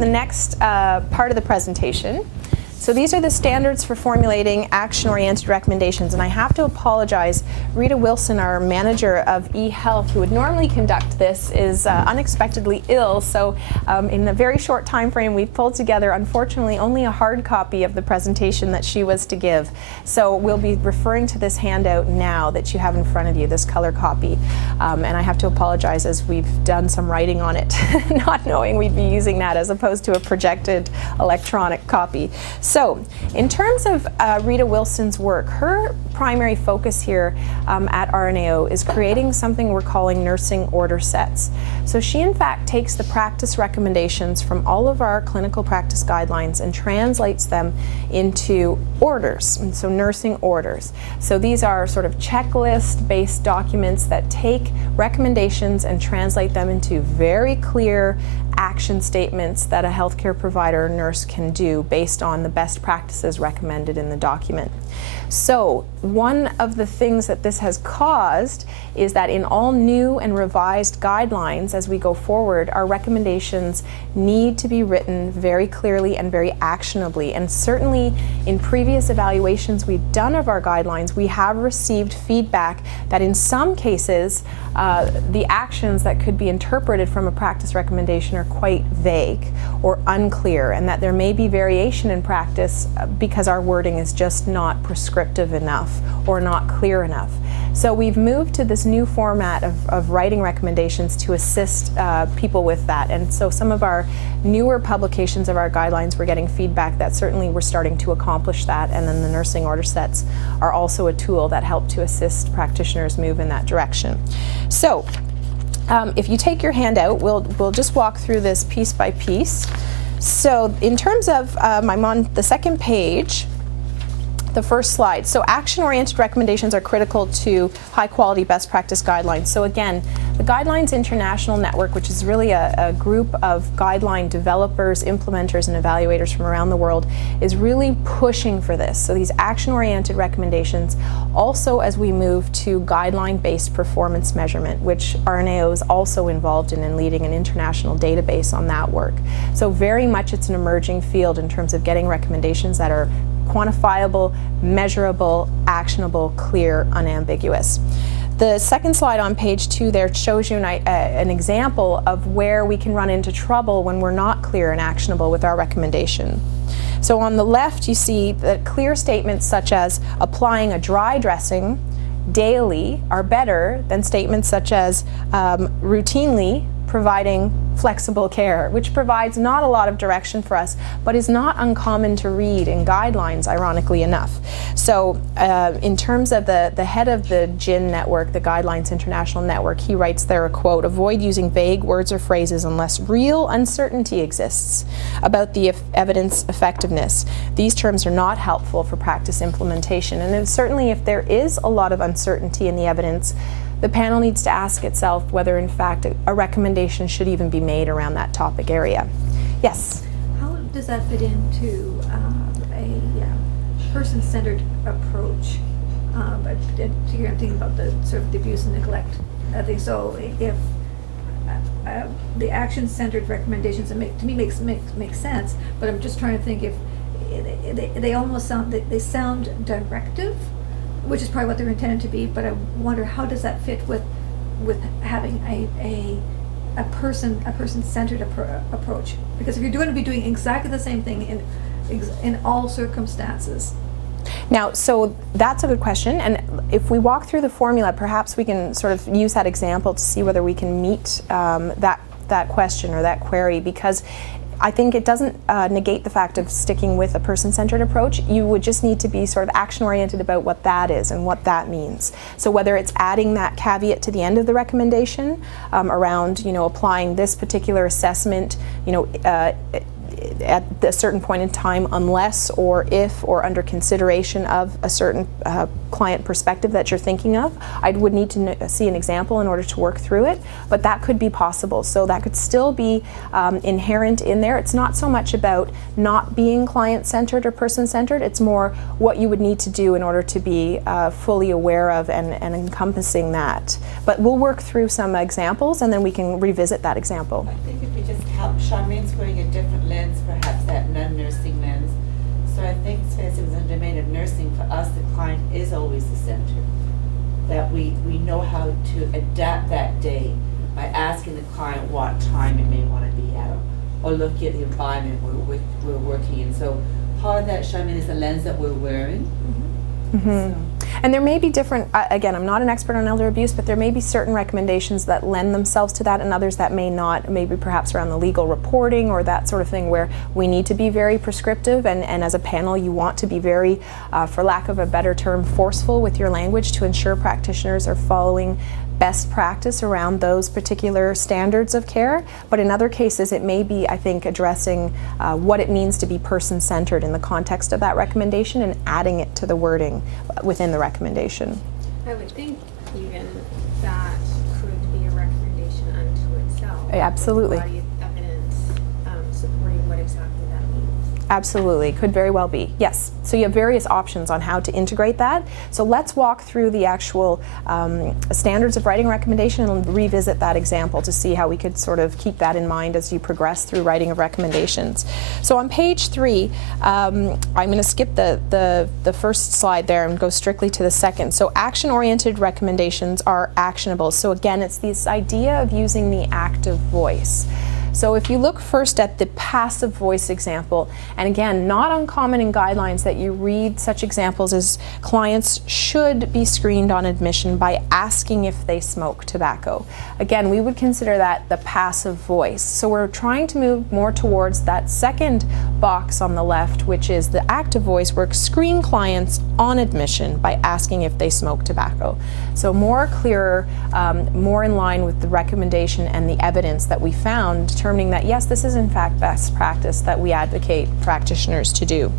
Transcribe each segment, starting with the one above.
the next part of the presentation. So these are the standards for formulating action-oriented recommendations, and I have to apologize. Rita Wilson, our manager of eHealth, who would normally conduct this, is unexpectedly ill. So in a very short time frame, we've pulled together, unfortunately, only a hard copy of the presentation that she was to give. So we'll be referring to this handout now that you have in front of you, this color copy. And I have to apologize as we've done some writing on it, not knowing we'd be using that as opposed to a projected electronic copy. So, in terms of Rita Wilson's work, her primary focus here at RNAO is creating something we're calling nursing order sets. So she in fact takes the practice recommendations from all of our clinical practice guidelines and translates them into orders, and so nursing orders. So these are sort of checklist-based documents that take recommendations and translate them into very clear action statements that a healthcare provider or nurse can do based on the best practices recommended in the document. So one of the things that this has caused is that in all new and revised guidelines as we go forward, our recommendations need to be written very clearly and very actionably. And certainly in previous evaluations we've done of our guidelines, we have received feedback that in some cases the actions that could be interpreted from a practice recommendation are quite vague or unclear, and that there may be variation in practice because our wording is just not prescriptive enough or not clear enough. So we've moved to this new format of writing recommendations to assist people with that. And so some of our newer publications of our guidelines, we're getting feedback that certainly we're starting to accomplish that, and then the nursing order sets are also a tool that help to assist practitioners move in that direction. So if you take your handout, we'll just walk through this piece by piece. So in terms of, I'm on the second page, the first slide. So action-oriented recommendations are critical to high-quality best practice guidelines. So again, the Guidelines International Network, which is really a group of guideline developers, implementers, and evaluators from around the world, is really pushing for this. So these action-oriented recommendations, also as we move to guideline-based performance measurement, which RNAO is also involved in and leading an international database on that work. So very much it's an emerging field in terms of getting recommendations that are quantifiable, measurable, actionable, clear, unambiguous. The second slide on page 2 there shows you an example of where we can run into trouble when we're not clear and actionable with our recommendation. So on the left you see that clear statements such as applying a dry dressing daily are better than statements such as routinely providing flexible care, which provides not a lot of direction for us, but is not uncommon to read in guidelines, ironically enough. So in terms of the head of the GIN network, the Guidelines International Network, he writes there a quote, "Avoid using vague words or phrases unless real uncertainty exists about the evidence effectiveness. These terms are not helpful for practice implementation." And then certainly if there is a lot of uncertainty in the evidence, the panel needs to ask itself whether in fact a recommendation should even be made around that topic area. Yes? How does that fit into a person-centered approach? I'm thinking about the sort of the abuse and neglect thing. So if the action-centered recommendations to me make sense, but I'm just trying to think if they almost sound directive, which is probably what they're intended to be, but I wonder how does that fit with having a person-centered approach? Because if you're going to be doing exactly the same thing in all circumstances. Now, so that's a good question, and if we walk through the formula, perhaps we can sort of use that example to see whether we can meet that question or that query, because I think it doesn't negate the fact of sticking with a person-centered approach. You would just need to be sort of action-oriented about what that is and what that means. So whether it's adding that caveat to the end of the recommendation around, applying this particular assessment, at a certain point in time unless or if or under consideration of a certain client perspective that you're thinking of. I would need to see an example in order to work through it, but that could be possible. So that could still be inherent in there. It's not so much about not being client-centered or person-centered, it's more what you would need to do in order to be fully aware of and encompassing that. But we'll work through some examples and then we can revisit that example. I think if we just help, Charmaine's going a different level us, the client is always the center. That we know how to adapt that day by asking the client what time it may want to be at, or look at the environment we're working in. So part of that, Charmaine, is the lens that we're wearing. Mm-hmm. And there may be different, again, I'm not an expert on elder abuse, but there may be certain recommendations that lend themselves to that and others that may not, maybe perhaps around the legal reporting or that sort of thing, where we need to be very prescriptive, and as a panel you want to be very, for lack of a better term, forceful with your language to ensure practitioners are following best practice around those particular standards of care. But in other cases it may be, I think, addressing what it means to be person-centered in the context of that recommendation and adding it to the wording within the recommendation. I would think even that could be a recommendation unto itself. Absolutely. With a body of evidence supporting what exactly that means. Absolutely, could very well be, yes. So you have various options on how to integrate that. So let's walk through the actual standards of writing recommendation and revisit that example to see how we could sort of keep that in mind as you progress through writing of recommendations. So on page 3, I'm going to skip the first slide there and go strictly to the second. So action-oriented recommendations are actionable. So again, it's this idea of using the active voice. So if you look first at the passive voice example, and again, not uncommon in guidelines that you read such examples as clients should be screened on admission by asking if they smoke tobacco. Again, we would consider that the passive voice. So we're trying to move more towards that second box on the left, which is the active voice, where screen clients on admission by asking if they smoke tobacco. So more clearer, more in line with the recommendation and the evidence that we found, determining that yes, this is in fact best practice that we advocate practitioners to do.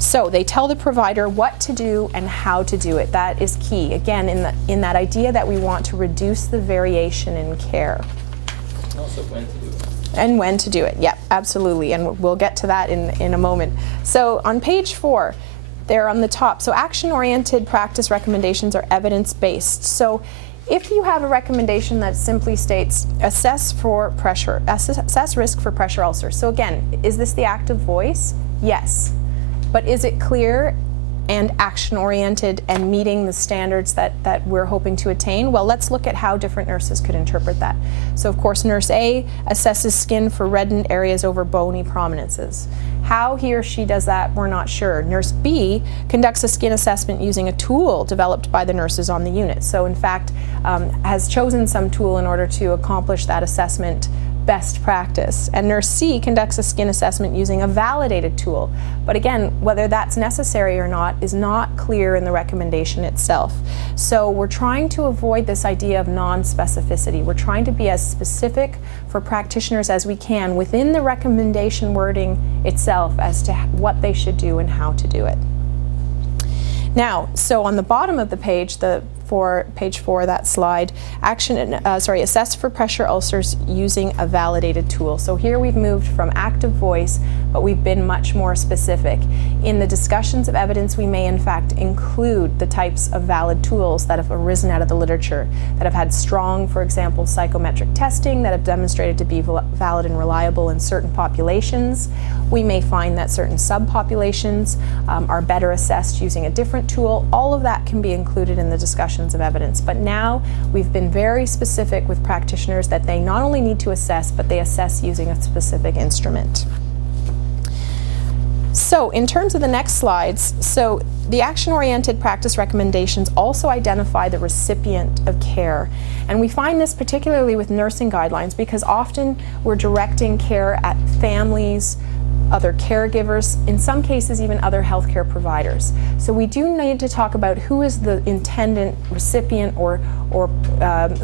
So they tell the provider what to do and how to do it. That is key. Again, in that idea that we want to reduce the variation in care. Also when to do it. And when to do it, yeah, absolutely. And we'll get to that in a moment. So on page 4, there on the top, so action-oriented practice recommendations are evidence-based. So if you have a recommendation that simply states assess risk for pressure ulcers. So again, is this the active voice? Yes. But is it clear and action-oriented and meeting the standards that we're hoping to attain? Well, let's look at how different nurses could interpret that. So of course, nurse A assesses skin for reddened areas over bony prominences. How he or she does that, we're not sure. Nurse B conducts a skin assessment using a tool developed by the nurses on the unit. So in fact, has chosen some tool in order to accomplish that assessment best practice. And nurse C conducts a skin assessment using a validated tool. But again, whether that's necessary or not is not clear in the recommendation itself. So we're trying to avoid this idea of non-specificity. We're trying to be as specific for practitioners as we can within the recommendation wording itself as to what they should do and how to do it. Now, so on the bottom of the page, page 4, that slide, assess for pressure ulcers using a validated tool. So here we've moved from active voice, but we've been much more specific. In the discussions of evidence, we may in fact include the types of valid tools that have arisen out of the literature, that have had strong, for example, psychometric testing, that have demonstrated to be valid and reliable in certain populations. We may find that certain subpopulations are better assessed using a different tool. All of that can be included in the discussions of evidence. But now we've been very specific with practitioners that they not only need to assess, but they assess using a specific instrument. So in terms of the next slides, so the action-oriented practice recommendations also identify the recipient of care. And we find this particularly with nursing guidelines because often we're directing care at families, other caregivers, in some cases even other healthcare providers. So we do need to talk about who is the intended recipient or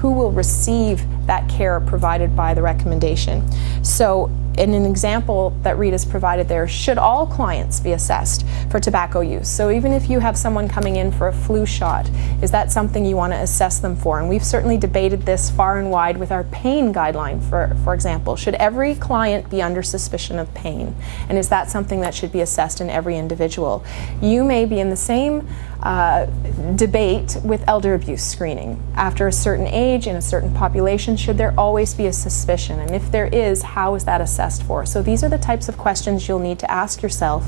who will receive that care provided by the recommendation. So in an example that Rita's provided there, should all clients be assessed for tobacco use? So even if you have someone coming in for a flu shot, is that something you want to assess them for? And we've certainly debated this far and wide with our pain guideline, for example. Should every client be under suspicion of pain? And is that something that should be assessed in every individual? You may be in the same debate with elder abuse screening. After a certain age in a certain population, should there always be a suspicion? And if there is, how is that assessed for? So these are the types of questions you'll need to ask yourself,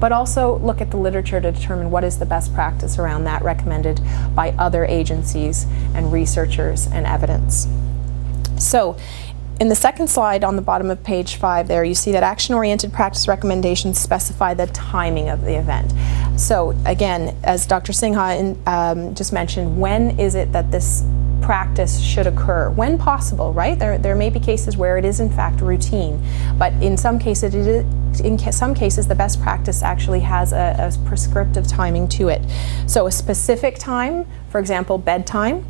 but also look at the literature to determine what is the best practice around that recommended by other agencies and researchers and evidence. So in the second slide on the bottom of page 5 there, you see that action-oriented practice recommendations specify the timing of the event. So again, as Dr. Singha just mentioned, when is it that this practice should occur? When possible, right? There may be cases where it is in fact routine, but in some cases some cases the best practice actually has a prescriptive timing to it. So a specific time, for example, bedtime.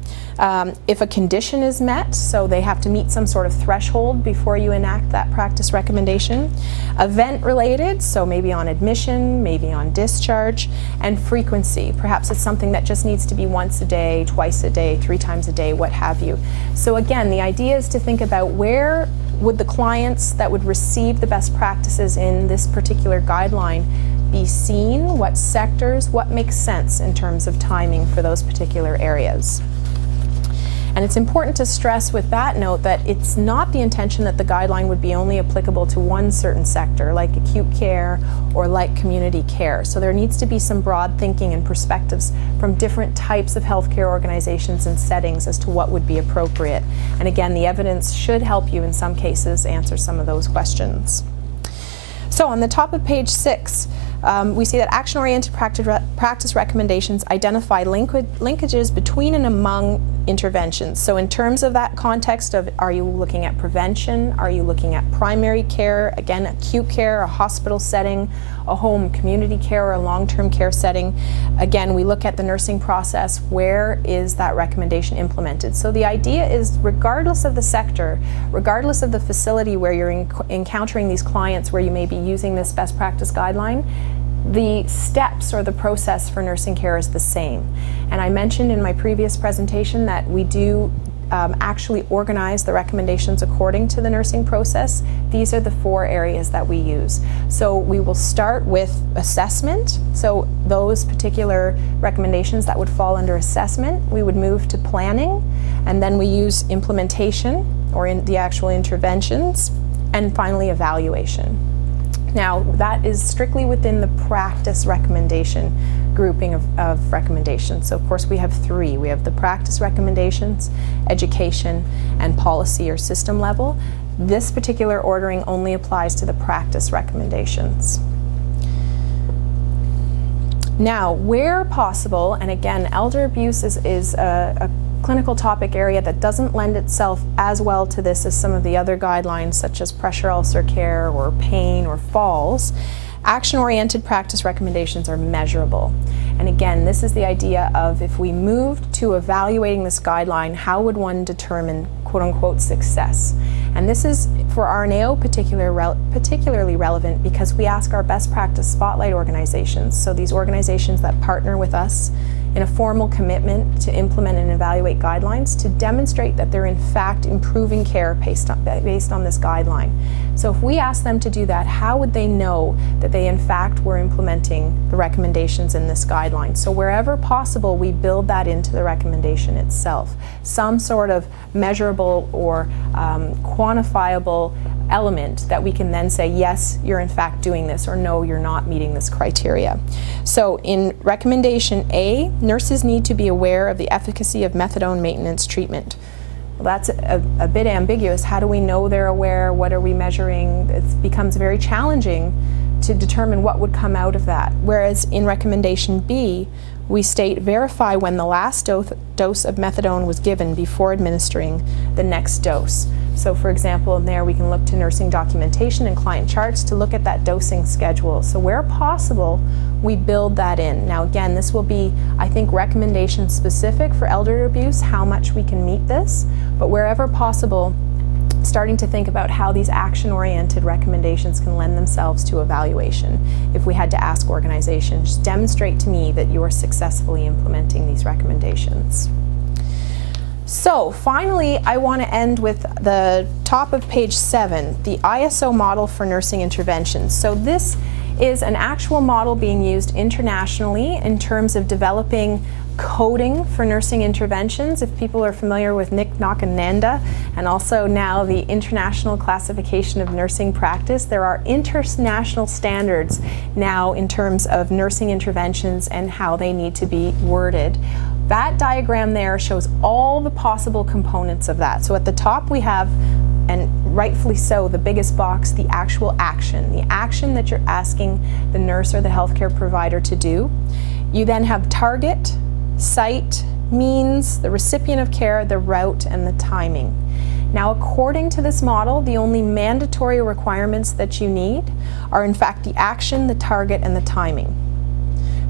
If a condition is met, so they have to meet some sort of threshold before you enact that practice recommendation. Event related, so maybe on admission, maybe on discharge, and frequency. Perhaps it's something that just needs to be once a day, twice a day, 3 times a day, what have you. So again, the idea is to think about where would the clients that would receive the best practices in this particular guideline be seen, what sectors, what makes sense in terms of timing for those particular areas. And it's important to stress with that note that it's not the intention that the guideline would be only applicable to one certain sector, like acute care or like community care. So there needs to be some broad thinking and perspectives from different types of healthcare organizations and settings as to what would be appropriate. And again, the evidence should help you in some cases answer some of those questions. So on the top of page 6, we see that action-oriented practice recommendations identify linkages between and among interventions. So in terms of that context of, are you looking at prevention? Are you looking at primary care, again, acute care, a hospital setting, a home community care, or a long-term care setting? Again, we look at the nursing process. Where is that recommendation implemented? So the idea is, regardless of the sector, regardless of the facility where you're encountering these clients where you may be using this best practice guideline, the steps or the process for nursing care is the same. And I mentioned in my previous presentation that we do actually organize the recommendations according to the nursing process. These are the 4 areas that we use. So we will start with assessment. So those particular recommendations that would fall under assessment, we would move to planning, and then we use implementation or in the actual interventions, and finally evaluation. Now, that is strictly within the practice recommendation grouping of recommendations. So of course we have 3. We have the practice recommendations, education, and policy or system level. This particular ordering only applies to the practice recommendations. Now, where possible, and again, elder abuse is a clinical topic area that doesn't lend itself as well to this as some of the other guidelines, such as pressure ulcer care or pain or falls. Action-oriented practice recommendations are measurable. And again, this is the idea of, if we moved to evaluating this guideline, how would one determine quote-unquote success? And this is, for RNAO, particularly relevant because we ask our best practice spotlight organizations, so these organizations that partner with us in a formal commitment to implement and evaluate guidelines, to demonstrate that they're in fact improving care based on this guideline. So if we ask them to do that, how would they know that they in fact were implementing the recommendations in this guideline? So wherever possible, we build that into the recommendation itself. Some sort of measurable or quantifiable element that we can then say, yes, you're in fact doing this, or no, you're not meeting this criteria. So in recommendation A, nurses need to be aware of the efficacy of methadone maintenance treatment. Well, that's a bit ambiguous. How do we know they're aware? What are we measuring? It becomes very challenging to determine what would come out of that. Whereas in recommendation B, we state, verify when the last dose of methadone was given before administering the next dose. So for example, in there we can look to nursing documentation and client charts to look at that dosing schedule. So where possible, we build that in. Now again, this will be, I think, recommendation specific for elder abuse, how much we can meet this, but wherever possible, starting to think about how these action-oriented recommendations can lend themselves to evaluation. If we had to ask organizations, demonstrate to me that you are successfully implementing these recommendations. So finally, I want to end with the top of page 7, the ISO model for nursing interventions. So this is an actual model being used internationally in terms of developing coding for nursing interventions. If people are familiar with NIC, NOC, and NANDA, and also now the International Classification of Nursing Practice, there are international standards now in terms of nursing interventions and how they need to be worded. That diagram there shows all the possible components of that. So at the top we have, and rightfully so, the biggest box, the actual action. The action that you're asking the nurse or the healthcare provider to do. You then have target, site, means, the recipient of care, the route, and the timing. Now, according to this model, the only mandatory requirements that you need are in fact the action, the target, and the timing.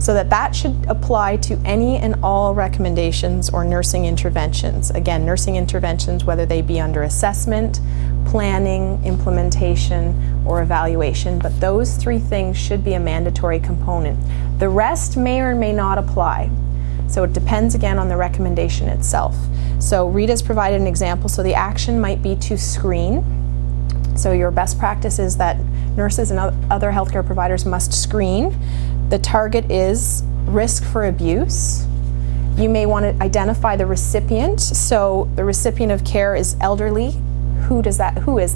So that should apply to any and all recommendations or nursing interventions. Again, nursing interventions, whether they be under assessment, planning, implementation, or evaluation, but those three things should be a mandatory component. The rest may or may not apply. So it depends again on the recommendation itself. So Rita's provided an example. So the action might be to screen. So your best practice is that nurses and other healthcare providers must screen. The target is risk for abuse. You may want to identify the recipient. So the recipient of care is elderly. Who is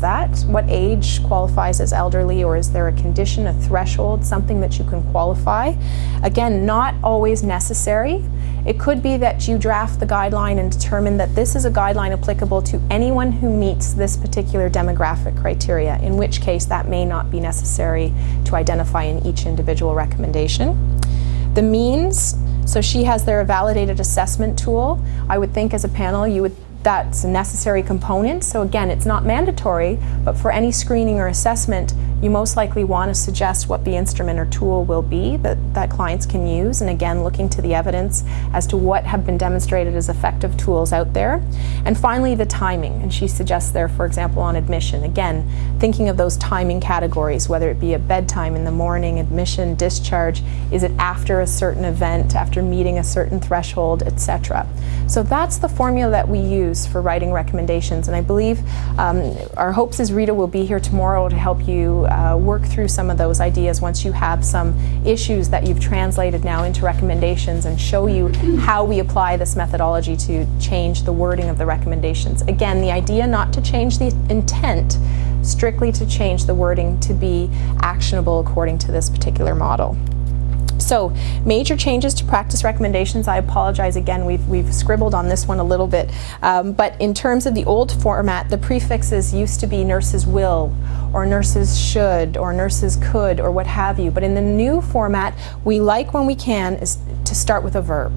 that? What age qualifies as elderly, or is there a condition, a threshold, something that you can qualify? Again, not always necessary. It could be that you draft the guideline and determine that this is a guideline applicable to anyone who meets this particular demographic criteria, in which case that may not be necessary to identify in each individual recommendation. The means, so she has their validated assessment tool. I would think as a panel that's a necessary component. So again, it's not mandatory, but for any screening or assessment, you most likely want to suggest what the instrument or tool will be that clients can use, and again, looking to the evidence as to what have been demonstrated as effective tools out there. And finally, the timing, and she suggests there, for example, on admission, again, thinking of those timing categories, whether it be a bedtime in the morning, admission, discharge, is it after a certain event, after meeting a certain threshold, etc. So that's the formula that we use for writing recommendations, and I believe our hopes is Rita will be here tomorrow to help you work through some of those ideas once you have some issues that you've translated now into recommendations, and show you how we apply this methodology to change the wording of the recommendations. Again, the idea not to change the intent, strictly to change the wording to be actionable according to this particular model. So, major changes to practice recommendations. I apologize again, we've scribbled on this one a little bit, but in terms of the old format, the prefixes used to be nurses will, or nurses should, or nurses could, or what have you. But in the new format, we like, when we can, is to start with a verb.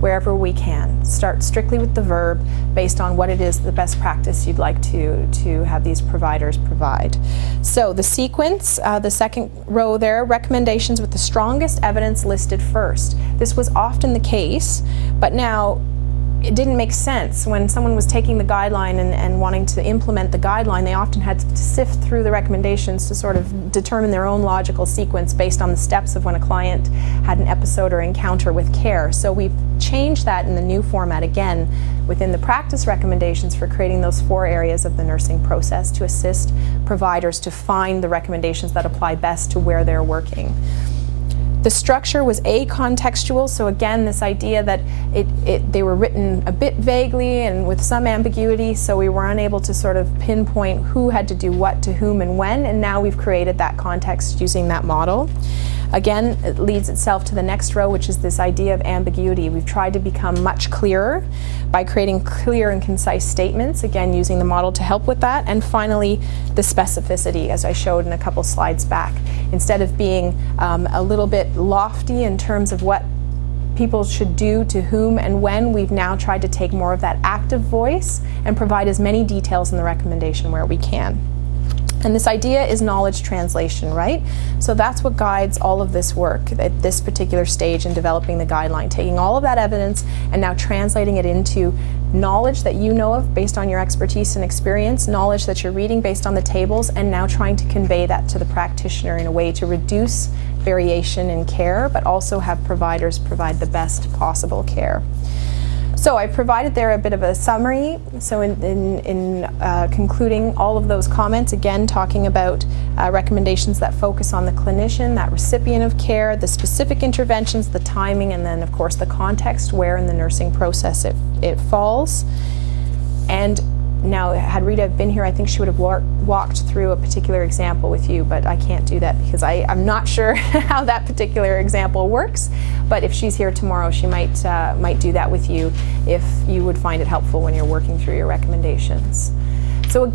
Wherever we can. Start strictly with the verb based on what it is the best practice you'd like to have these providers provide. So the sequence, the second row there, recommendations with the strongest evidence listed first. This was often the case, but now it didn't make sense. When someone was taking the guideline and wanting to implement the guideline, they often had to sift through the recommendations to sort of determine their own logical sequence based on the steps of when a client had an episode or encounter with care. So we've changed that in the new format again within the practice recommendations for creating those 4 areas of the nursing process to assist providers to find the recommendations that apply best to where they're working. The structure was acontextual, so again, this idea that they were written a bit vaguely and with some ambiguity, so we were unable to sort of pinpoint who had to do what to whom and when, and now we've created that context using that model. Again, it leads itself to the next row, which is this idea of ambiguity. We've tried to become much clearer by creating clear and concise statements, again, using the model to help with that. And finally, the specificity, as I showed in a couple slides back. Instead of being a little bit lofty in terms of what people should do to whom and when, we've now tried to take more of that active voice and provide as many details in the recommendation where we can. And this idea is knowledge translation, right? So that's what guides all of this work at this particular stage in developing the guideline, taking all of that evidence and now translating it into knowledge that you know of based on your expertise and experience, knowledge that you're reading based on the tables, and now trying to convey that to the practitioner in a way to reduce variation in care, but also have providers provide the best possible care. So I provided there a bit of a summary. So in concluding all of those comments, again talking about recommendations that focus on the clinician, that recipient of care, the specific interventions, the timing, and then of course the context where in the nursing process it falls. And now, had Rita been here, I think she would have walked through a particular example with you, but I can't do that because I'm not sure how that particular example works. But if she's here tomorrow, she might do that with you if you would find it helpful when you're working through your recommendations. So again,